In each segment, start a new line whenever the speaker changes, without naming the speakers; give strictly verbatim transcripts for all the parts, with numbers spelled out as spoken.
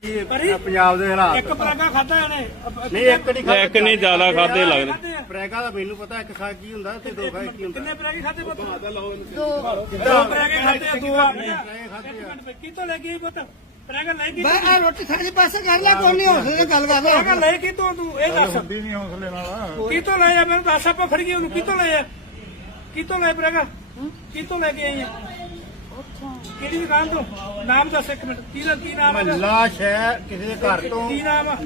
ਪੰਜਾਬ ਦੇ ਹਾਲਾਤ
ਇੱਕ ਪ੍ਰੈਗਾ ਖਾਦਾ ਇਹਨੇ
ਨਹੀਂ ਇੱਕ ਨਹੀਂ ਖਾਧਾ
ਇੱਕ ਨਹੀਂ ਜ਼ਿਆਦਾ ਖਾਦੇ ਲੱਗਦੇ।
ਪ੍ਰੈਗਾ ਦਾ ਮੈਨੂੰ ਪਤਾ ਇੱਕ ਖਾ ਕੀ ਹੁੰਦਾ ਤੇ ਦੋ ਖਾ ਕੀ ਹੁੰਦਾ।
ਕਿੰਨੇ ਪ੍ਰੈਗੇ ਖਾਦੇ ਪੁੱਤ?
ਦੋ
ਦੋ ਪ੍ਰੈਗੇ ਖਾਦੇ ਆ, ਦੋ ਆ
ਖਾਦੇ
ਕਿਤੋਂ ਲੈ ਗਈ ਪੁੱਤ? ਪ੍ਰੈਗਾ ਲੈ ਗਈ
ਬਈ ਆ ਰੋਟੀ ਖਾਣੇ ਪਾਸੇ ਕਰ ਲੈ, ਕੋਈ ਨਹੀਂ ਹੌਸਲੇ ਗੱਲ ਕਰ ਲੈ।
ਪ੍ਰੈਗਾ ਲੈ ਕਿਤੋਂ ਤੂੰ ਇਹ ਦੱਸ
ਨਹੀਂ ਹੌਸਲੇ ਨਾਲ
ਕਿਤੋਂ ਲੈ ਆ? ਮੈਨੂੰ ਦੱਸ ਆਪਾਂ ਫੜ ਗਏ ਉਹਨੂੰ ਕਿਤੋਂ ਲੈ ਆ? ਕਿਤੋਂ ਲੈ ਪ੍ਰੈਗਾ? ਕਿਤੋਂ ਲੈ ਕੇ ਆਈ ਆ? ਕਿਹੜੀ ਦੁਕਾਨ ਤੋਂ? ਨਾਮ ਦੱਸ ਇੱਕ ਮਿੰਟ। ਕੀ ਕੀ ਨਾਮ ਹੈ?
ਮਹੱਲਾ ਸ਼ਹਿਰ ਕਿਸੇ ਦੇ ਘਰ ਤੋਂ
ਕੀ ਨਾਮ ਆ?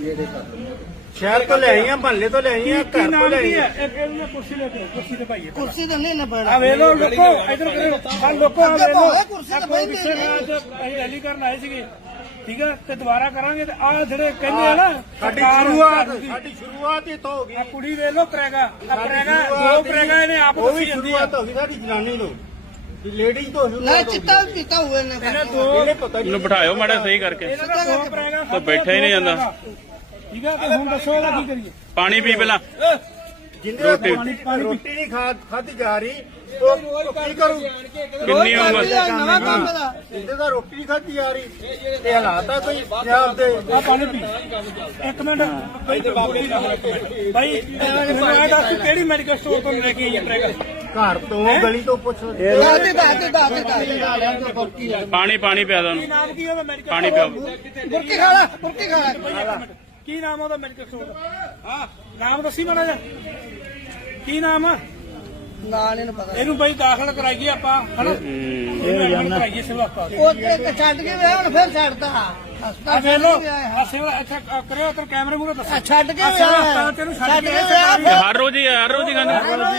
ਸ਼ਹਿਰ ਤੋਂ ਲੈ ਆਈ ਆ, ਮਹੱਲੇ ਤੋਂ ਲੈ ਆਈ ਆ,
ਕੀ
ਘਰ ਤੋਂ
ਨਾਮ
ਲੈ
ਕੀ
ਆਈ
ਹੈ?
ਆ।
ਇਹ ਇਹਨੂੰ ਕੁਰਸੀ ਲੈ ਕੇ ਕੁਰਸੀ ਤੇ ਪਾਈਏ।
ਕੁਰਸੀ ਤੇ ਨਹੀਂ ਨਾ
ਆ
ਬੈਠ
ਵੇ ਲੋ ਲੋਕੋ ਇਧਰ ਕਰੋ ਆ ਲੋਕੋ ਆ ਵੇ ਲੋ
ਕੁਰਸੀ ਤੇ
ਕੋਈ
ਬਹਿ
ਪਿੱਛੇ ਅੱਜ ਅਸੀਂ ਰੈਲੀ ਕਰਨ ਆਏ ਸੀਗੇ, ਠੀਕ ਆ, ਤੇ ਦੁਬਾਰਾ ਕਰਾਂਗੇ। ਤੇ ਆ ਜਿਹੜੇ ਕਹਿੰਦੇ ਆ ਨਾ
ਸਾਡੀ
ਸਰਕਾਰ
ਸ਼ੁਰੂਆਤ
ਦੀ,
ਸਾਡੀ ਸ਼ੁਰੂਆਤ ਇੱਥੋਂ ਹੋ ਗਈ।
ਆ ਕੁੜੀ ਵੇ ਲੋ ਕਰੇਗਾ ਆ ਕਰੇਗਾ ਦੋ ਕਰੇਗਾ ਇਹਨੇ ਆਪ
ਉਹ
ਦੱਸੀ
ਵੀ
ਜਾਂਦੀ ਆ।
ਸ਼ੁਰੂਆਤ ਹੋ ਗਈ ਸਾਡੀ ਜਨਾਨੀ ਤੋਂ, ਲੇਡੀਜ਼ ਤੋਂ
ਨਾ
ਸ਼ੁਰੂਆਤ ਹੋ ਗਈ।
ਚਿੱਟਾ ਵੀ ਪੀਤਾ ਹੋਇਆ ਨੇ
ਇਹਨੇ ਦੋ
ਇਹਨੇ ਪਤਾ ਨਹੀਂ
ਇਹਨੂੰ ਬਿਠਾਇਓ ਮਾੜਾ ਸਹੀ ਕਰਕੇ।
ਇਹਨਾਂ ਦਾ ਦੋ ਕਰੇਗਾ
ਤਾਂ ਬੈਠਾ ਹੀ ਨਹੀਂ ਜਾਂਦਾ।
ਠੀਕ ਆ, ਤੇ ਹੁਣ ਦੱਸੋ ਇਹਦਾ ਕੀ ਕਰੀਏ?
ਪਾਣੀ ਪੀ ਪਹਿਲਾਂ।
ਜਿੰਦੇ ਰੋਟੀ ਰੋਟੀ ਨਹੀਂ ਖਾ ਖਾਧੀ ਜਾ ਰਹੀ ਉਹ ਕੀ ਕਰੂ?
ਕਿੰਨੀ ਉਮਰ?
ਨਵਾਂ ਕੰਮ ਦਾ
ਜਿੰਦੇ ਦਾ ਰੋਟੀ ਨਹੀਂ ਖਾਧੀ ਜਾ ਰਹੀ ਤੇ ਹਾਲਾਤ ਆ ਕੋਈ ਪੰਜਾਬ ਦੇ।
ਆ ਪਾਣੀ ਪੀ ਇੱਕ ਮਿੰਟ ਬਾਈ ਤੇ ਬਾਬੇ ਦਾ ਇੱਕ ਮਿੰਟ ਬਾਈ ਮੈਨੂੰ ਇਹ ਦੱਸ ਤੂੰ ਕਿਹੜੀ ਮੈਡੀਕਲ ਸਟੋਰ ਤੋਂ ਲੈ ਕੇ ਆਈ ਹੈ ਪ੍ਰੈਗਾ?
ਘਰ ਤੋਂ ਗਲੀ ਤੋਂ ਪੁੱਛ
ਦਾਦੇ ਦਾਦੇ ਦਾਦੇ ਦਾਦੇ
ਪਾਣੀ ਪਾਣੀ ਪਿਆ ਦੋ
ਕੀ ਨਾਮ ਕੀ ਉਹਦਾ ਮੈਡੀਕਲ
ਪਾਣੀ ਪਿਆਓ।
ਬੁਰਕੀ ਖਾ ਲੈ, ਬੁਰਕੀ ਖਾ ਲੈ।
ਕੀ ਨਾਮ ਉਹਦਾ ਮੈਡੀਕਲ ਸਟੋਰ ਦਾ? ਹਾਂ ਨਾਮ ਦੱਸੀ ਮਾੜਾ ਜਿਹਾ। ਕੀ ਨਾਮ ਆ?
ਨਾ ਨਹੀਂ ਪਤਾ।
ਇਹਨੂੰ ਬਈ ਦਾਖਲ ਕਰਾਈਏ ਆਪਾਂ ਹਨਾ, ਇਹਨੂੰ ਐਡਮਿਟ ਕਰਾਈਏ ਸਿਵਲ ਹਸਪਤਾਲ।
ਉਹ ਤੇ ਛੱਡ ਕੇ ਵਿਆਹ ਹੁਣ ਫਿਰ ਛੱਡਦਾ
ਆ
ਹਸਪਤਾਲ
ਵੇਖ ਲੋ
ਛੱਡ ਕੇ ਆਇਆ।
ਆ ਸਿਵਲ ਇੱਥੇ ਕਰਿਓ ਤੇ ਕੈਮਰੇ ਮੂਹਰੇ ਦੱਸੋ।
ਛੱਡ ਕੇ
ਆ ਸਿਵਲ
ਵਿਆਹ
ਹਸਪਤਾਲ ਤੇ ਇਹਨੂੰ ਛੱਡ
ਛੱਡ
ਕੇ
ਕੇ
ਆਏ
ਵਿਆਹ
ਹਰ ਰੋਜ਼ ਹੀ ਹਰ ਰੋਜ਼ ਹੀ ਖਾਂਦੇ।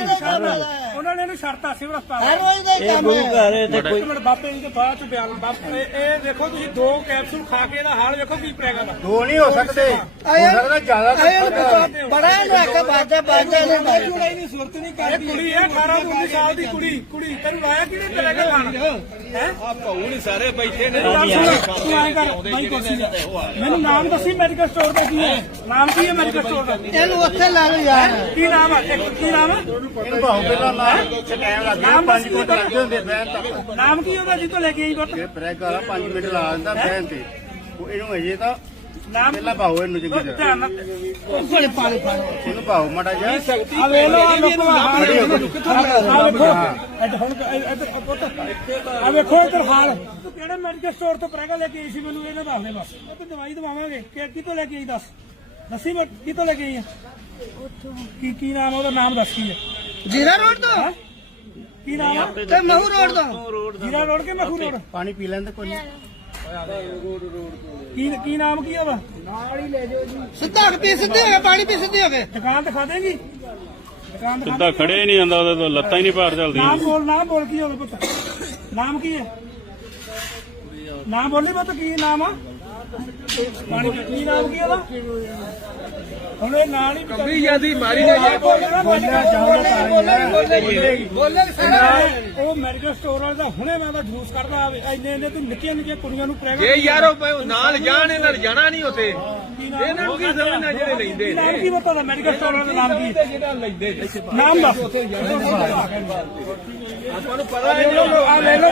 ਉਹਨਾਂ ਨੇ ਇਹਨੂੰ ਛੱਡਤਾ ਸਿਵਲ
ਹਰ
ਹਸਪਤਾਲ।
ਰੋਜ਼ ਦਾ ਹੀ ਕੰਮ ਹੈ।
ਇੱਕ ਮਿੰਟ ਬਾਪੇ ਜੀ ਦੇ ਬਾਅਦ ਚ ਬਿਆਨ ਬਾਪ ਇਹ ਇਹ ਦੇਖੋ ਤੁਸੀਂ ਦੋ ਕੈਪਸੂਲ ਖਾ ਕੇ ਇਹਦਾ ਹਾਲ ਵੇਖੋ ਕੀ ਪ੍ਰੈਗਾ ਦਾ।
ਦੋ ਨਹੀਂ ਹੋ ਸਕਦੇ, ਹੋ ਸਕਦਾ ਜ਼ਿਆਦਾ ਕਰ
ਆਏ
ਸਕਦਾ।
ਬੜਾ ਨੂੰ ਆਖਿਆ ਬਾਜਾ ਬਾਜਾ ਨੇ ਬਾਜੂ
ਕੁੜੀ ਦੀ ਸੁਰਤ ਨਹੀਂ ਕਰਦੀ। ਇਹ ਕੁੜੀ ਹੈ ਅਠਾਰਾਂ ਉੱਨੀ ਸਾਲ ਦੀ ਕੁੜੀ ਕੁੜੀ ਤੈਨੂੰ ਲਾਇਆ ਕਿਹਨੇ ਪ੍ਰੈਗਾ ਖਾਣ ਹੈ?
ਆ ਭਾਊ ਨਹੀਂ ਸਾਰੇ ਬੈਠੇ ਨੇ।
ਤੂੰ ਐਂ ਕਰ ਬਾਈ ਕੁਰਸੀ ਤੇ। ਮੈਨੂੰ ਨਾਮ ਦੱਸੀ ਮੈਡੀਕਲ ਸਟੋਰ ਦਾ ਕੀ ਹੈ? ਨਾਮ ਕੀ ਹੈ ਮੈਡੀਕਲ ਸਟੋਰ ਦਾ?
ਇਹਨੂੰ ਉੱਥੇ ਲੈ ਲਓ ਯਾਰ।
ਕੀ ਨਾਮ ਹੈ? ਇੱਕ ਕੀ ਨਾਮ ਹੈ?
ਇਹਨੂੰ ਭਾਉ ਪਹਿਲਾਂ ਨਾ ਟਾਈਮ ਲੱਗ ਗਿਆ, ਪੰਜ ਮਿੰਟ ਲੱਗਦੇ ਹੁੰਦੇ ਬਹਿਣ ਤੱਕ।
ਨਾਮ ਕੀ ਉਹਦਾ ਜਿੱਥੋਂ ਲੈ ਕੇ ਆਈ ਪੁੱਤ?
ਇਹ ਪ੍ਰੈਗ ਵਾਲਾ ਪੰਜ ਮਿੰਟ ਲਾ ਦਿੰਦਾ ਬਹਿਣ ਤੇ। ਉਹ ਇਹਨੂੰ ਅਜੇ ਤਾਂ
ਨਾਮ
ਪਹਿਲਾਂ ਭਾਉ ਇਹਨੂੰ ਚੰਗੀ ਤਰ੍ਹਾਂ
ਧਿਆਨ ਨਾਲ
ਕੋਲੇ ਪਾਣੀ ਪਾਣੀ
ਇਹਨੂੰ ਭਾਉ ਮਾੜਾ ਜਿਹਾ।
ਆ ਵੇਖ ਲੋ ਆ ਲੋਕੋ ਆ ਵੇਖੋ ਇੱਧਰ ਹੁਣ ਇੱਧਰ ਪੁੱਤ ਆ ਵੇਖੋ ਇੱਧਰ ਹਾਲ। ਤੂੰ ਕਿਹੜੇ ਮੈਡੀਕਲ ਸਟੋਰ ਤੋਂ ਪ੍ਰੈਗਾ ਲੈ ਕੇ ਆਈ ਸੀ ਮੈਨੂੰ ਇਹਨਾਂ ਦੱਸ ਦੇ ਬਸ। ਤੇ ਦਵਾਈ ਦਵਾਵਾਂਗੇ ਕਿ ਕਿਤੋਂ ਲੈ ਕੇ ਆਈ ਦੱਸ ਦੱਸੀ ਮੈਂ ਕਿਤੋਂ ਲੈ ਕੇ ਆਈ ਆ? ਕੀ ਕੀ ਨਾਮ ਉਹਦਾ ਨਾਮ ਦੱਸ ਕੀ ਹੈ?
ਜੀਰਾ ਰੋਡ ਤੋਂ
ਕੀ ਨਾਮ ਆ?
ਤੇ ਮਹੂ ਰੋਡ ਤੋਂ
ਜੀਰਾ ਰੋਡ ਕੇ ਮਖੂ ਰੋਡ?
ਪਾਣੀ ਪੀ ਲੈਂਦੇ ਕੋਈ ਨਹੀਂ।
ਕੀ ਕੀ ਨਾਮ ਕੀ ਉਹਦਾ?
ਸਿੱਧਾ ਹੋ ਕੇ ਪੀ ਸਿੱਧੇ ਹੋ ਕੇ ਪਾਣੀ ਪੀ ਸਿੱਧੇ ਹੋ ਕੇ।
ਦੁਕਾਨ ਦਿਖਾ ਦੇਗੀ? ਦੁਕਾਨ ਦਿਖਾ
ਸਿੱਧਾ ਖੜੇ ਹੀ ਨਹੀਂ ਜਾਂਦਾ ਉਹਦੇ ਤੋਂ, ਲੱਤਾਂ ਹੀ ਨਹੀਂ ਪਾਰ ਚੱਲਦੀਆਂ।
ਨਾਮ ਬੋਲ ਨਾਮ ਬੋਲ ਕੀ ਹੋਵੇ ਪੁੱਤ? ਨਾਮ ਕੀ ਹੈ? ਨਾਮ ਬੋਲੀ ਪੁੱਤ ਕੀ ਨਾਮ ਆ? ਪਾਣੀ ਪੀ- ਕੀ ਨਾਮ ਕੀ ਉਹਦਾ? ਹੁਣ ਇਹ ਨਾਲ ਹੀ
ਕੰਬੀ ਜਿਆਦੀ ਮਾਰੀ ਨਾ ਜਾ।
ਉਹ ਮੈਡੀਕਲ ਸਟੋਰ ਵਾਲਾ ਤਾਂ ਹੁਣੇ ਮੈਂ ਤਾਂ ਜੂਸ ਕੱਢਦਾ ਆਵੇ ਇੰਨੇ ਇੰਨੇ ਤੂੰ ਨਿੱਕੀਆਂ ਨਿੱਕੀਆਂ ਕੁੜੀਆਂ ਨੂੰ ਪ੍ਰੈਗਨੈਂਟ।
ਜੇ ਯਾਰੋ ਭਾਈ ਨਾਲ ਜਾਣ ਇਹਨਾਂ ਨੇ ਜਾਣਾ ਨਹੀਂ ਉੱਥੇ। ਇਹਨਾਂ ਨੂੰ ਕੀ ਸਮਝਣਾ ਜਿਹੜੇ ਲੈਂਦੇ
ਨਾਮ
ਨੇ।
ਕੀ ਪਤਾ ਦਾ ਮੈਡੀਕਲ ਸਟੋਰ ਵਾਲਾ ਦਾ ਨਾਮ ਕੀ?
ਜਿਹੜਾ ਲੈਂਦੇ ਨੇ।
ਨਾਮ ਦੱਸ।
ਆਪਾਂ ਨੂੰ ਪਤਾ
ਆ ਲੈ ਲੋ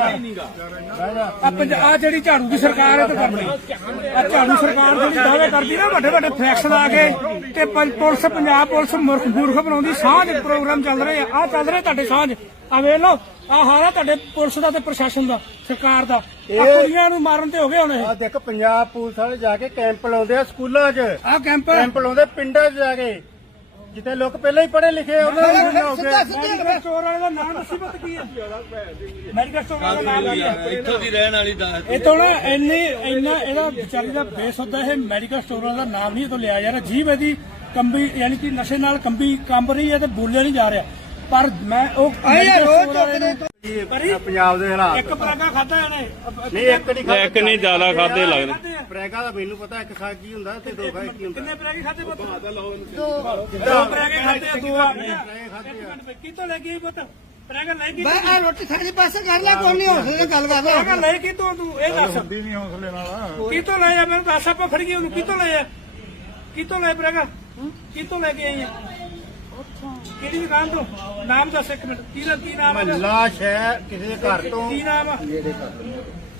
ਆ ਪੰਜਾਬ ਆ ਜਿਹੜੀ ਝਾੜੂ ਦੀ ਸਰਕਾਰ ਹੈ ਤੇ ਕਰਦੀ ਆ ਝਾੜੂ ਸਰਕਾਰ ਜਿਹੜੀ ਦਾਅਵੇ ਕਰਦੀ ਨਾ ਵੱਡੇ ਵੱਡੇ ਫਲੈਕਸ ਲਾ ਕੇ ਤੇ ਪੰ- ਪੁਲਿਸ ਪੰਜਾਬ ਪੁਲਿਸ ਮੁਰਖ ਮੂਰਖ ਬਣਾਉਂਦੀ। ਸਾਂਝ ਪ੍ਰੋਗਰਾਮ ਚੱਲ ਰਹੇ ਆ ਆ ਚੱਲ ਰਹੇ ਤੁਹਾਡੇ ਸਾਂਝ। ਆ ਵੇਖ ਲੋ ਆ ਹਾਰਾ ਤੁਹਾਡੇ ਪੁਲਿਸ ਦਾ ਤੇ ਪ੍ਰਸ਼ਾਸਨ ਦਾ ਸਰਕਾਰ ਦਾ। ਆ ਕੁੜੀਆਂ ਨੂੰ ਮਾਰਨ ਤੇ ਹੋ ਗਏ ਹੁਣ ਇਹ।
ਆ ਦੇਖ ਪੰਜਾਬ ਪੁਲਿਸ ਵਾਲੇ ਜਾ ਕੇ ਕੈਂਪ ਲਾਉਂਦੇ ਆ ਸਕੂਲਾਂ 'ਚ।
ਆ ਕੈਂਪ
ਕੈਂਪ ਲਾਉਂਦੇ ਪਿੰਡਾਂ 'ਚ ਜਾ ਕੇ, ਜਿੱਥੇ ਲੋਕ ਪਹਿਲਾਂ ਹੀ ਪੜ੍ਹੇ ਲਿਖੇ ਉਹਨਾਂ ਨੂੰ ਹੋ
ਸਿੱਧਾ
ਗਏ।
ਸਿੱਧੇ
ਮੈਡੀਕਲ ਸਟੋਰ ਵਾਲੇ ਦਾ ਨਾਮ ਦੱਸੀ ਪਤਾ ਕੀ ਹੈ? ਮੈਡੀਕਲ ਸਟੋਰ ਵਾਲੇ ਦਾ ਨਾਮ ਕੀ ਹੈ?
ਇੱਥੋਂ ਦੀ ਰਹਿਣ ਵਾਲੀ ਦਾ।
ਇਹ ਤੋਂ ਨਾ ਇੰਨੀ ਇੰਨਾ ਇਹਦਾ ਵਿਚਾਰੀ ਦਾ ਬੇਸ ਹੁੰਦਾ। ਇਹ ਮੈਡੀਕਲ ਸਟੋਰਾਂ ਦਾ ਨਾਮ ਨਹੀਂ ਇਹ ਤੋਂ ਲਿਆ ਜਾ ਰਿਹਾ। ਜੀਭ ਇਹਦੀ ਕੰਬੀ ਯਾਨੀ ਕਿ ਨਸ਼ੇ ਨਾਲ ਕੰਬੀ ਕੰਬ ਰਹੀ ਹੈ ਤੇ ਬੋਲਿਆ ਨਹੀਂ ਜਾ ਰਿਹਾ। ਪਰ ਮੈਂ ਉਹ
ਆਏ ਰੋਜ਼ ਚੁੱਕਦੇ ਤੋਂ
ਇਹ ਪੰਜਾਬ ਦੇ ਹਾਲਾਤ
ਇੱਕ ਪ੍ਰੈਗਾ ਖਾਦਾ ਇਹਨੇ
ਨਹੀਂ ਇੱਕ ਨਹੀਂ ਖਾਧਾ।
ਇੱਕ ਨਹੀਂ ਜ਼ਿਆਦਾ ਖਾਦੇ ਲੱਗਦੇ।
ਪ੍ਰੈਗਾ ਦਾ ਮੈਨੂੰ ਪਤਾ ਇੱਕ ਖਾ ਕੀ ਹੁੰਦਾ ਤੇ ਦੋ ਖਾ ਕੀ ਹੁੰਦਾ।
ਕਿੰਨੇ ਪ੍ਰੈਗੇ ਖਾਦੇ ਪੁੱਤ?
ਦੋ
ਦੋ ਪ੍ਰੈਗੇ ਖਾਦੇ ਆ, ਦੋ ਆ ਗਏ।
ਪ੍ਰੈਗੇ ਖਾਧੇ ਆ।
ਕਿਤੋਂ ਲੈ ਗਈ ਪੁੱਤ? ਪ੍ਰੈਗਾ ਲੈ ਗਈ
ਬਈ ਆ ਰੋਟੀ ਖਾਣੇ ਪਾਸੇ ਕਰ ਲੈ, ਕੋਈ ਨਹੀਂ ਹੌਸਲੇ ਗੱਲ ਕਰ
ਪ੍ਰੈਗਾ
ਲੈ।
ਲੈ ਕਿਤੋਂ ਤੂੰ ਇਹ ਦੱਸ
ਨਹੀਂ ਹੌਸਲੇ ਨਾਲ
ਕਿਤੋਂ ਲੈ ਆ? ਮੈਨੂੰ ਦੱਸ ਆਪਾਂ ਫੜ ਗਏ ਉਹਨੂੰ ਕਿਤੋਂ ਲੈ ਆ? ਕਿਤੋਂ ਲੈ ਪ੍ਰੈਗਾ? ਕਿਤੋਂ ਲੈ ਕੇ ਆਈ ਆ? ਕਿਹੜੀ ਦੁਕਾਨ ਤੋਂ? ਨਾਮ ਦੱਸ ਇੱਕ ਮਿੰਟ। ਕੀ ਕੀ ਨਾਮ ਹੈ?
ਮਹੱਲਾ ਸ਼ਹਿਰ ਕਿਸੇ ਦੇ ਘਰ ਤੋਂ
ਕੀ ਨਾਮ ਆ?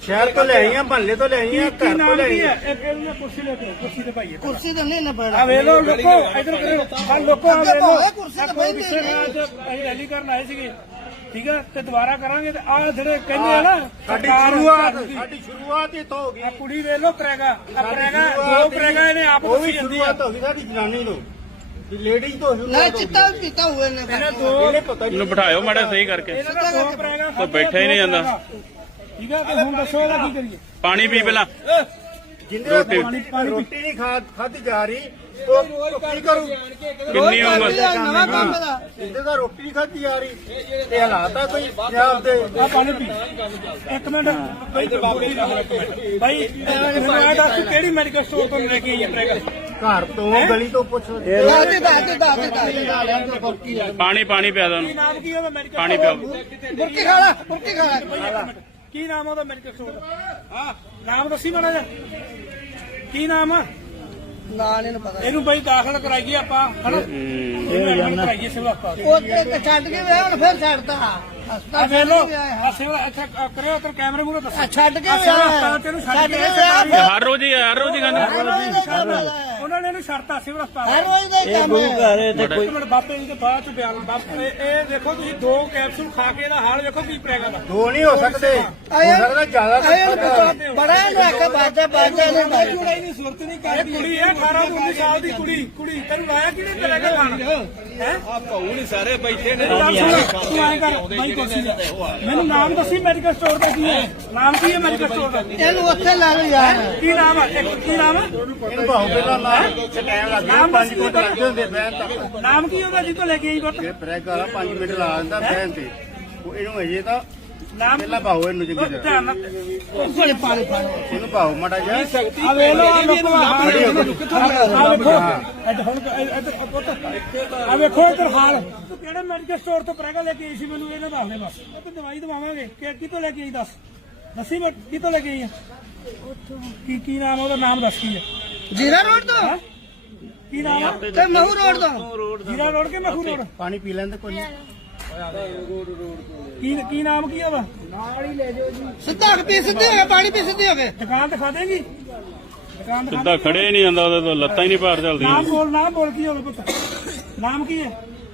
ਸ਼ਹਿਰ ਤੋਂ ਲੈ ਆਈਆਂ ਮਹੱਲੇ ਤੋਂ ਲੈ ਆਈਆਂ
ਕੀ
ਘਰ ਤੋਂ
ਨਾਮ
ਲੈ
ਕੀ
ਆਈਆਂ
ਹੈ ਇਹ ਫਿਰ ਕੁਰਸੀ ਲੈ ਕੇ ਕੁਰਸੀ ਤੇ ਪਾਈਏ
ਕੁਰਸੀ ਤੇ ਨਹੀਂ ਨਾ ਬੈਠਾ
ਆ ਵੇ ਲੋ ਲੋਕੋ ਇਧਰ ਕਰੋ ਆ ਲੋਕੋ ਆ ਵੇ ਲੋ
ਕੁਰਸੀ ਤੇ
ਕੋਈ
ਬਹਿੰਦੇ
ਪਿੱਛੇ ਰਾਤ ਅਸੀਂ ਰੈਲੀ ਕਰਨ ਆਏ ਸੀਗੇ ਠੀਕ ਹੈ ਤੇ ਦੁਬਾਰਾ ਕਰਾਂਗੇ ਤੇ ਆ ਜਿਹੜੇ ਕਹਿੰਦੇ ਆ ਨਾ
ਸਾਡੀ
ਸਰਕਾਰ
ਸ਼ੁਰੂਆਤ
ਦੀ,
ਸਾਡੀ ਸ਼ੁਰੂਆਤ ਇੱਥੋਂ ਹੋ ਗਈ
ਆ ਕੁੜੀ ਵੇ ਲੋ ਕਰੇਗਾ ਆ
ਸਾਡੀ
ਕਰੇਗਾ
ਸ਼ੁਰੂਆਤ
ਦੋ ਕਰੇਗਾ ਇਹਨੇ ਆਪ
ਉਹ ਵੀ
ਦੱਸੀ ਜਾਂਦੀ ਆ
ਸ਼ੁਰੂਆਤ ਹੋ ਗਈ ਸਾਡੀ ਜਨਾਨੀ ਤੋਂ ਲੇਡੀਜ਼ ਤੋਂ
ਨਾ
ਸ਼ੁਰੂਆਤ ਹੋ ਗਈ
ਚਿੱਟਾ ਪੀਤਾ ਹੋਏ ਨੇ
ਇਹਨਾਂ ਦੋ
ਇਹਨੇ ਪਤਾ
ਇਹਨੂੰ ਬਿਠਾਇਓ ਮਾੜਾ ਸਹੀ ਕਰਕੇ
ਇਹਨਾਂ ਦਾ ਦੋ ਕਰੇਗਾ
ਉਹ ਬੈਠਾ ਹੀ ਨਹੀਂ ਜਾਂਦਾ।
ਠੀਕ ਹੈ ਤੇ ਹੁਣ ਦੱਸੋ ਇਹਦਾ ਕੀ ਕਰੀਏ
ਪਾਣੀ ਪੀ ਪਹਿਲਾਂ
ਜਿੰਦੇ
ਰੋਟੀ-
ਰੋਟੀ ਰੋਟੀ ਨਹੀਂ ਖਾ ਖਾਧੀ ਜਾ ਰਹੀ ਉਹ ਕੀ ਕਰੂ
ਕਿੰਨੀ ਉਮਰ
ਨਵਾਂ ਕੰਮ ਦਾ
ਜਿੰਦੇ ਦਾ ਰੋਟੀ ਨਹੀਂ ਖਾਧੀ ਜਾ ਰਹੀ ਤੇ ਹਾਲਾਤ ਆ ਕੋਈ ਪੰਜਾਬ ਦੇ
ਆ ਪਾਣੀ ਪੀ ਇੱਕ ਮਿੰਟ ਬਾਈ ਤੇ ਬਾਬੇ ਦੀ ਗੱਲ ਇੱਕ ਮਿੰਟ ਬਾਈ ਮੈਨੂੰ ਇਹ ਦੱਸ ਤੂੰ ਕਿਹੜੀ ਮੈਡੀਕਲ ਸਟੋਰ ਤੋਂ ਲੈ ਕੇ ਆਈ ਹੈ ਪ੍ਰੈਗਰ
ਘਰ ਤੋਂ ਗਲੀ ਤੋਂ ਪੁੱਛ
ਦਾਦੇ ਦਾਦੇ ਦਾਦੇ
ਪਾਣੀ ਪਾਣੀ ਪਿਆ ਦੋ
ਕੀ ਨਾਮ ਕੀ ਉਹਦਾ ਮੈਡੀਕਲ
ਪਾਣੀ ਪਿਓ।
ਬੁਰਕੀ ਖਾ ਲਾ ਬੁਰਕੀ ਖਾ ਲਾ
ਕੀ ਨਾਮ ਆ ਉਹਦਾ ਮੈਡੀਕਲ ਸਟੋਰ ਦਾ ਹਾਂ ਨਾਮ ਦੱਸੀ ਮਾੜਾ ਜਿਹਾ ਕੀ ਨਾਮ ਆ
ਨਾ ਨਹੀਂ ਪਤਾ
ਇਹਨੂੰ ਬਾਈ ਦਾਖਲ ਕਰਾਈਏ ਆਪਾਂ ਹਨਾ ਇਹਨੂੰ ਐਡਮਿਟ ਕਰਾਈਏ ਸਿਵਲ ਹਸਪਤਾਲ
ਉਹ ਤੇ ਛੱਡ ਕੇ ਵਿਆਹ ਹੁਣ ਫਿਰ ਛੱਡਦਾ
ਆ
ਹਸਪਤਾਲ
ਵੇਖ ਲੋ
ਛੱਡ ਕੇ ਆਇਆ
ਆ ਸਿਵਲ ਅੱਛਾ ਆ ਕਰਿਓ ਤੇ ਕੈਮਰੇ ਮੂਹਰੇ ਦੱਸੋ
ਆ ਛੱਡ ਕੇ
ਆ ਸਿਵਲ
ਵਿਆਹ
ਹਸਪਤਾਲ ਤੇ ਇਹਨੂੰ ਛੱਡ
ਛੱਡ
ਕੇ
ਕੇ
ਸਰਕਾਰੀ
ਵਿਆਹ
ਹਰ ਰੋਜ਼ ਹੀ ਹਰ ਰੋਜ਼ ਹੀ ਖਾਂਦੇ
ਉਹਨਾਂ ਨੇ ਇਹਨੂੰ ਛੱਡਤਾ ਸਿਵਲ
ਹਰ
ਹਸਪਤਾਲ
ਰੋਜ਼ ਦਾ ਹੀ ਕੰਮ ਹੈ
ਇੱਕ ਮਿੰਟ ਬਾਪੇ ਜੀ ਦੇ ਬਾਅਦ ਚ ਬਿਆਨ ਬਾਪੇ ਇਹ ਦੇਖੋ ਤੁਸੀਂ ਦੋ ਕੈਪਸੂਲ ਖਾ ਕੇ ਇਹਦਾ ਹਾਲ ਵੇਖੋ ਕੀ ਪ੍ਰੈਗਾ ਦਾ
ਦੋ ਨਹੀਂ ਹੋ ਸਕਦੇ ਹੋ ਸਕਦਾ ਜ਼ਿਆਦਾ
ਆਇਆ ਬੜਾ ਇਹਨੂੰ ਆਖਿਆ ਬਾਜਾ ਬਾਜਾ ਨੇ
ਮੈਂ ਚੁੜਾਈ ਦੀ ਸੁਰਤ ਨਹੀਂ ਕਰਦੀ ਕੁੜੀ ਹੈ ਅਠਾਰਾਂ ਤੋਂ ਉੱਨੀ ਸਾਲ ਦੀ ਕੁੜੀ ਕੁੜੀ ਤੈਨੂੰ ਲਾਇਆ ਕਿਹਨੇ ਕਰੇਗਾ ਖਾਣ ਹੈ
ਆ ਭਾਊ ਨਹੀਂ ਸਾਰੇ ਬੈਠੇ ਨੇ
ਤੂੰ ਆਏ ਕਰ ਬਾਈ ਕੁਰਸੀ ਤੇ। ਮੈਨੂੰ ਨਾਮ ਦੱਸੀ ਮੈਡੀਕਲ ਸਟੋਰ ਦਾ ਕੀ ਹੈ ਨਾਮ ਕੀ ਹੈ ਮੈਡੀਕਲ ਸਟੋਰ ਦਾ
ਇਹਨੂੰ ਉੱਥੇ ਲਾ ਲਓ ਯਾਰ
ਕੀ ਨਾਮ ਹੈ ਇੱਕ ਕੀ ਨਾਮ ਹੈ
ਇਹਨੂੰ ਭਾਉ ਪਹਿਲਾਂ ਨਾ ਟਾਈਮ ਲੱਗ ਗਿਆ ਪੰਜ ਮਿੰਟ ਲੱਗਦੇ ਹੁੰਦੇ ਬਹਿਣ ਤੱਕ
ਨਾਮ ਕੀ ਉਹਦਾ ਜਿੱਥੋਂ ਲੈ ਕੇ ਆਈ ਬੱਤ
ਇਹ ਬ੍ਰੇਕ ਵਾਲਾ ਪੰਜ ਮਿੰਟ ਲਾ ਦਿੰਦਾ ਬਹਿਣ ਤੇ ਉਹ ਇਹਨੂੰ ਅਜੇ ਤਾਂ
ਨਾਮ
ਪਹਿਲਾਂ ਭਾਉ ਇਹਨੂੰ ਚੰਗੀ ਤਰ੍ਹਾਂ
ਧਿਆਨ ਨਾਲ
ਕੋਲੇ ਪਾਣੀ ਪਾਣੀ
ਇਹਨੂੰ ਭਾਉ ਮਾੜਾ ਜਿਹਾ
ਆ ਵੇ ਲੋ ਆ ਲੋਕੋ ਆ ਵੇਖੋ ਇੱਧਰ ਹੁਣ ਇੱਧਰ ਪੁੱਤ ਆ ਵੇਖੋ ਇੱਧਰ ਹਾਲ ਤੂੰ ਕਿਹੜੇ ਮੈਡੀਕਲ ਸਟੋਰ ਤੋਂ ਪ੍ਰੈਗਾ ਲੈ ਕੇ ਆਈ ਸੀ ਮੈਨੂੰ ਇਹਨੇ ਦੱਸ ਦੇ ਬਸ ਤੇ ਦਵਾਈ ਦਵਾਵਾਂਗੇ ਕਿ ਕਿਤੋਂ ਲੈ ਕੇ ਆਈ ਦੱਸ ਦੱਸੀ ਮੈਂ ਕਿਤੋਂ ਲੈ ਕੇ ਆਈ ਆ ਕੀ ਕੀ ਨਾਮ ਆ ਉਹਦਾ ਨਾਮ ਦੱਸ ਕੀ ਹੈ
ਜੀਰਾ ਰੋਡ ਤੋਂ
ਹੈਂ? ਕੀ ਨਾਮ ਆ
ਤੇ ਮਹੂ ਰੋਡ ਤੋਂ
ਜੀਰਾ ਰੋਡ ਕੇ ਮਖੂ ਰੋਡ
ਪਾਣੀ ਪੀ ਲੈਂਦੇ ਕੋਈ ਨਹੀਂ
ਕੀ ਕੀ ਨਾਮ ਕੀ ਉਹਦਾ
ਸਿੱਧਾ ਹੋ ਕੇ ਪੀ ਸਿੱਧੇ ਹੋ ਕੇ ਪਾਣੀ ਪੀ ਸਿੱਧੇ ਹੋ ਕੇ
ਦੁਕਾਨ ਦਿਖਾ ਦੇਂਗੀ ਦੁਕਾਨ ਦਿਖਾ
ਸਿੱਧਾ ਖੜੇ ਹੀ ਨਹੀਂ ਜਾਂਦਾ ਉਹਦੇ ਤੋਂ ਲੱਤਾਂ ਹੀ ਨਹੀਂ ਭਾਰ ਚੱਲਦੀਆਂ
ਨਾਮ ਬੋਲ ਨਾਮ ਬੋਲ ਕੀ ਹੋਵੇ ਪੁੱਤ ਨਾਮ ਕੀ ਹੈ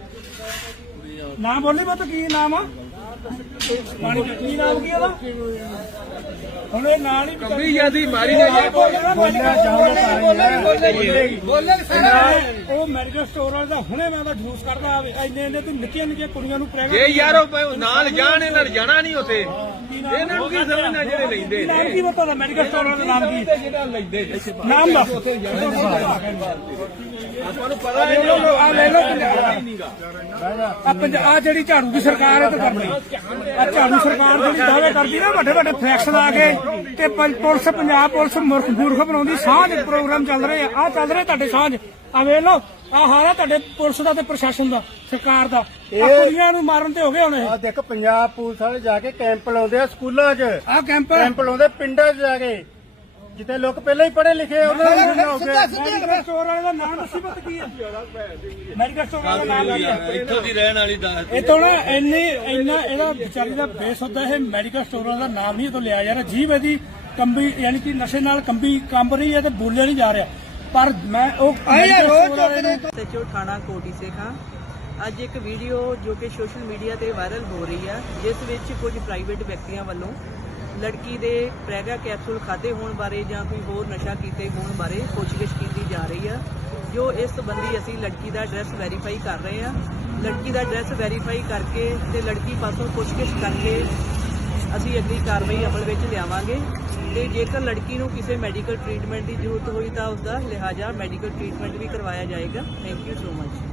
ਨਾਮ ਬੋਲੀ ਪੁੱਤ ਕੀ ਨਾਮ ਆ ਪਾਣੀ ਪੀ- ਕੀ ਨਾਮ ਕੀ ਉਹਦਾ ਹੁਣ ਇਹ ਨਾਂ ਨਹੀਂ
ਕੰਬੀ ਜਿਆਦੀ ਮਾਰੀ ਨਾ ਜਾ
ਬੋਲੇ ਸਾਰਾ
ਉਹ ਮੈਡੀਕਲ ਸਟੋਰ ਵਾਲਾ ਤਾਂ ਹੁਣੇ ਮੈਂ ਤਾਂ ਜੂਸ ਕੱਢਦਾ ਆਵੇ ਇੰਨੇ ਇੰਨੇ ਤੂੰ ਨਿੱਕੀਆਂ ਨਿੱਕੀਆਂ ਕੁੜੀਆਂ ਨੂੰ ਪ੍ਰੈਗਨੈਂਟ
ਇਹ ਯਾਰ ਉਹ ਨਾਲ ਜਾਣ ਇਹਨਾਂ ਨੇ ਜਾਣਾ ਨਹੀਂ ਉੱਥੇ ਇਹਨਾਂ ਨੂੰ ਕੀ ਸਮਝਣਾ ਜਿਹੜੇ ਲੈਂਦੇ
ਨਾਮ ਕੀ ਬਤਾ ਦਾ ਮੈਡੀਕਲ ਸਟੋਰ ਵਾਲਾ ਨਾਮ ਕੀ
ਜਿਹੜਾ ਲੈਂਦੇ ਨੇ
ਨਾਮ ਦੱਸ
ਆਪਾਂ ਨੂੰ ਪਤਾ
ਆ ਲੈ ਲਓ ਆ ਲੈ ਲਓ ਆ ਪੰਜਾਬ ਜਿਹੜੀ ਝਾੜੂ ਦੀ ਸਰਕਾਰ ਹੈ ਤੇ ਕਰਦੀ ਆ ਝਾੜੂ ਸਰਕਾਰ ਜਿਹੜੀ ਦਾਅਵੇ ਕਰਦੀ ਨਾ ਵੱਡੇ ਵੱਡੇ ਫਲੈਕਸ ਲਾ ਕੇ ਤੇ ਪੰ- ਪੁਲਿਸ ਪੰਜਾਬ ਪੁਲਿਸ ਮੁਰਖ ਮੂਰਖ ਬਣਾਉਂਦੀ ਸਾਂਝ ਪ੍ਰੋਗਰਾਮ ਚੱਲ ਰਹੇ ਆ ਆ ਚੱਲ ਰਹੇ ਤੁਹਾਡੇ ਸਾਂਝ ਆ ਵੇਖ ਲਓ ਆ ਹਾਰਾ ਤੁਹਾਡੇ ਪੁਲਿਸ ਦਾ ਤੇ ਪ੍ਰਸ਼ਾਸਨ ਦਾ ਸਰਕਾਰ ਦਾ ਆ ਕੁੜੀਆਂ ਨੂੰ ਮਾਰਨ ਤੇ ਹੋ ਗਏ ਹੁਣ ਇਹ
ਆ ਦੇਖ ਪੰਜਾਬ ਪੁਲਿਸ ਵਾਲੇ ਜਾ ਕੇ ਕੈਂਪ ਲਾਉਂਦੇ ਆ ਸਕੂਲਾਂ 'ਚ
ਆ ਕੈਂਪ
ਕੈਂਪ ਲਾਉਂਦੇ ਪਿੰਡਾਂ 'ਚ ਜਾ ਕੇ ਜਿੱਥੇ ਲੋਕ ਪਹਿਲਾਂ ਹੀ ਪੜ੍ਹੇ ਲਿਖੇ ਆ, ਉਹਨਾਂ ਨੂੰ ਨਾ ਹੋ
ਸਿੱਧਾ
ਗਿਆ
ਸਿੱਧੇ
ਮੈਡੀਕਲ ਸਟੋਰ ਵਾਲੇ ਦਾ ਨਾਮ ਦੱਸੀ ਪਤ ਕੀ ਹੈ ਮੈਡੀਕਲ ਸਟੋਰ ਵਾਲੇ ਦਾ ਨਾਮ ਕੀ ਹੈ
ਇੱਥੋਂ ਦੀ ਰਹਿਣ ਵਾਲੀ ਦਾ
ਇਹ ਤੋਂ ਨਾ ਇੰਨੀ ਇੰਨਾ ਇਹਦਾ ਵਿਚਾਰੀ ਦਾ ਬੇਸ ਹੁੰਦਾ ਇਹ ਮੈਡੀਕਲ ਸਟੋਰਾਂ ਦਾ ਨਾਮ ਨਹੀਂ ਇਹ ਤੋਂ ਲਿਆ ਯਾਰ ਜੀਵ ਇਹਦੀ ਕੰਬੀ ਯਾਨੀ ਕਿ ਨਸ਼ੇ ਨਾਲ ਕੰਬੀ ਕੰਬ ਰਹੀ ਹੈ ਤੇ ਬੋਲਿਆ ਨਹੀਂ ਜਾ ਰਿਹਾ ਪਰ ਮੈਂ ਉਹ
ਆਇਆ ਰੋਜ਼ ਚੁੱਕਦੇ
ਸਚੋ ਥਾਣਾ ਕੋਟੀ ਸੇ ਖਾਂ ਅੱਜ ਇੱਕ ਵੀਡੀਓ ਜੋ ਕਿ ਸੋਸ਼ਲ ਮੀਡੀਆ ਤੇ ਵਾਇਰਲ ਹੋ ਰਹੀ ਹੈ ਜਿਸ ਵਿੱਚ ਕੁਝ ਪ੍ਰਾਈਵੇਟ ਵਿਅਕਤੀਆਂ ਵੱਲੋਂ ਲੜਕੀ ਦੇ ਪ੍ਰੈਗਾ ਕੈਪਸੂਲ ਖਾਦੇ ਹੋਣ ਬਾਰੇ ਜਾਂ ਕੋਈ ਹੋਰ ਨਸ਼ਾ ਕੀਤੇ ਹੋਣ ਬਾਰੇ ਪੁੱਛਗਿੱਛ ਕੀਤੀ ਜਾ ਰਹੀ ਹੈ ਜੋ ਇਸ ਸੰਬੰਧੀ ਅਸੀਂ ਲੜਕੀ ਦਾ ਐਡਰੈਸ ਵੈਰੀਫਾਈ ਕਰ ਰਹੇ ਹਾਂ ਲੜਕੀ ਦਾ ਐਡਰੈਸ ਵੈਰੀਫਾਈ ਕਰਕੇ ਤੇ ਲੜਕੀ ਪਾਸੋਂ ਪੁੱਛਗਿੱਛ ਕਰਕੇ ਅਸੀਂ ਅਗਲੀ ਕਾਰਵਾਈ ਅਮਲ ਵਿੱਚ ਲਿਆਵਾਂਗੇ ਤੇ ਜੇਕਰ ਲੜਕੀ ਨੂੰ ਕਿਸੇ ਮੈਡੀਕਲ ਟ੍ਰੀਟਮੈਂਟ ਦੀ ਜ਼ਰੂਰਤ ਹੋਈ ਤਾਂ ਉਸ ਦਾ ਲਿਹਾਜ਼ਾ ਮੈਡੀਕਲ ਟ੍ਰੀਟਮੈਂਟ ਵੀ ਕਰਵਾਇਆ ਜਾਏਗਾ ਥੈਂਕ ਯੂ ਸੋ ਮਚ